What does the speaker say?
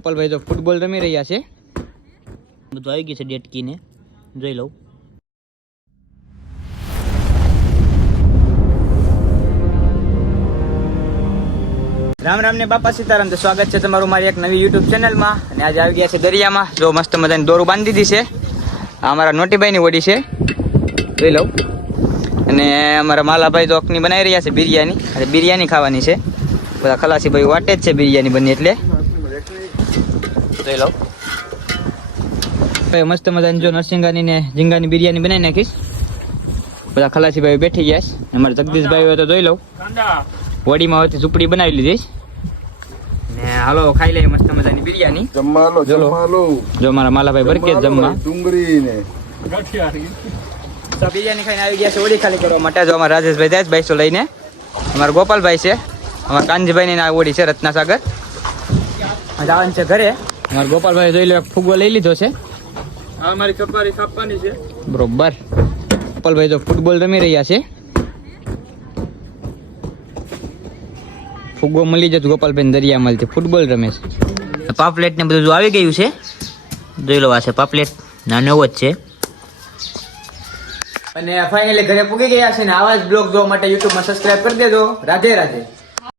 ગોપાલભાઈ તો ફૂટબોલ રમી રહ્યા છે. બધું આવી ગયું છે ડેટકીને જોઈ લઉં. રામ રામ ને બાપા સીતારામ. તો સ્વાગત છે તમારું મારી એક નવી યુટ્યુબ ચેનલમાં. અને આજે આવી ગયા છે દરિયામાં. જો મસ્ત મજાની દોરું બાંધી દીધી છે. આ અમારા નોટીભાઈની વડી છે, જોઈ લઉં. અને અમારા માલાભાઈ તો અખની બનાવી રહ્યા છે બિરયાની. અને બિરયાની ખાવાની છે. બધા ખલાસી ભાઈ વાટે જ છે બિરયાની બની એટલે જોઈ લઉં. મસ્ત મજાની જો નરસિંગાની ને ઝીંગાની બિરયાની બનાવી નાખીશ. બધા ખલાસી ભાઈ બેઠી ગયા છે. અમારા જગદીશભાઈ હોય તો જોઈ લઉં. વડીમાં હોય ઝૂંપડી બનાવી લીધી ને હાલો ખાઈ લઈએ મસ્ત મજાની બિરયાની. જો મારા માલાભાઈ બરકે જમવા બિરયાની ખાઈને આવી ગયા છે ઓડી ખાલી કરવા માટે. જો અમારા રાજેશભાઈ દાસભાઈ તો લઈને અમારા ગોપાલભાઈ છે, અમારા કાનજીભાઈ ની ઓડી છે રત્નાસાગર. જવાનું છે ઘરે. અમારા ગોપાલભાઈ જોઈ લો ફુગ્ગો લઈ લીધો છે. આ મારી કપારી કાપવાની છે બરોબર. ગોપાલભાઈ તો ફૂટબોલ રમી રહ્યા છે. ફુગ્ગો મળી જતો ગોપાલભાઈ દરિયામાં ફૂટબોલ રમે છે. પાપલેટ ને બધું આવી ગયું છે, જોઈ લો. આ છે પાપલેટ, નાનો એવો જ છે. અને ફાઇનલી ઘરે પૂગી ગયા છે. ને આવા જ બ્લોગ જોવા માટે યુટ્યુબમાં સબસ્ક્રાઇબ કરી દેજો. રાધે રાધે.